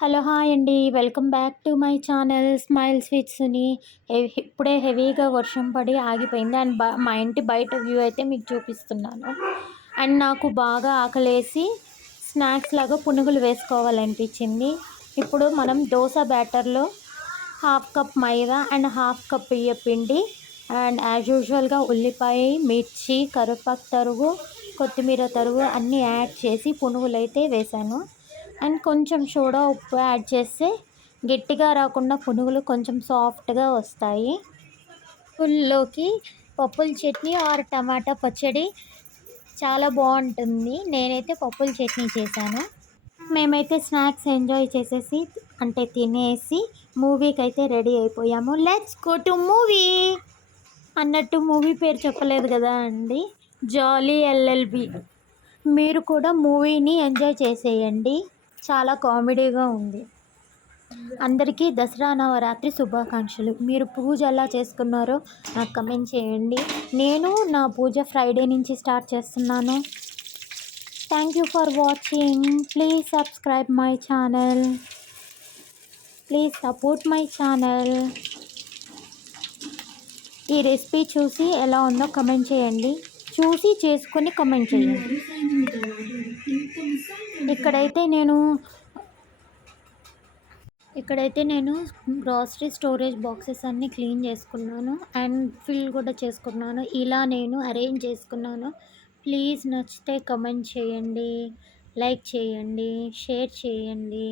Hello! Hi అండి. Welcome back to my channel smiles with Suni. ఇప్పుడే హెవీగా వర్షం పడి ఆగిపోయింది. అండ్ మా ఇంటి బయట వ్యూ అయితే మీకు చూపిస్తున్నాను. అండ్ నాకు బాగా ఆకలేసి స్నాక్స్ లాగా పునుగులు వేసుకోవాలనిపించింది. ఇప్పుడు మనం దోస బ్యాటర్లో half cup maida and half cup బియ్యపిండి అండ్ యాజ్ యూజువల్గా ఉల్లిపాయ, మిర్చి, కరివేపాకు తరుగు, కొత్తిమీర తరుగు అన్నీ యాడ్ చేసి పునుగులైతే వేశాను. అండ్ కొంచెం సోడా ఉప్పు యాడ్ చేస్తే గట్టిగా రాకుండా పునుగులు కొంచెం సాఫ్ట్గా వస్తాయి. పుల్లోకి పప్పుల చట్నీ ఆర్ టమాటా పచ్చడి చాలా బాగుంటుంది. నేనైతే పప్పుల చట్నీ చేశాను. మేమైతే స్నాక్స్ ఎంజాయ్ చేసేసి అంటే తినేసి మూవీకి అయితే రెడీ అయిపోయాము. లెట్స్ గో టు మూవీ అన్నట్టు మూవీ పేరు చెప్పలేదు కదా అండి. జాలీ ఎల్ఎల్బి. మీరు కూడా మూవీని ఎంజాయ్ చేసేయండి. చాలా కామెడీగా ఉంది. అందరికీ దసరా నవరాత్రి శుభాకాంక్షలు. మీరు పూజ ఎలా చేసుకున్నారో నాకు కమెంట్ చేయండి. నేను నా పూజ ఫ్రైడే నుంచి స్టార్ట్ చేస్తున్నాను. Thank you for watching. Please subscribe my channel. Please support my channel. ఈ రెసిపీ చూసి ఎలా ఉందో కమెంట్ చేయండి. చూసి చేసుకొని కమెంట్ చేయండి. ఇక్కడైతే నేను గ్రాసరీ స్టోరేజ్ బాక్సెస్ అన్నీ క్లీన్ చేసుకున్నాను అండ్ ఫిల్ కూడా చేసుకున్నాను. ఇలా నేను అరేంజ్ చేసుకున్నాను. ప్లీజ్ నచ్చితే కమెంట్ చేయండి, లైక్ చేయండి, షేర్ చేయండి.